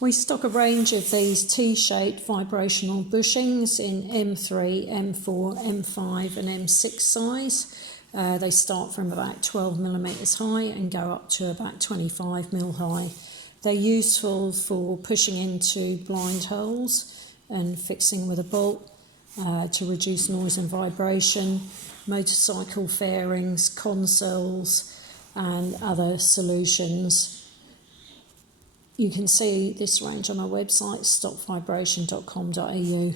We stock a range of these T-shaped vibrational bushings in M3, M4, M5 and M6 size. They start from about 12mm high and go up to about 25mm high. They're useful for pushing into blind holes and fixing with a bolt to reduce noise and vibration, motorcycle fairings, consoles and other solutions. You can see this range on our website, stopvibration.com.au.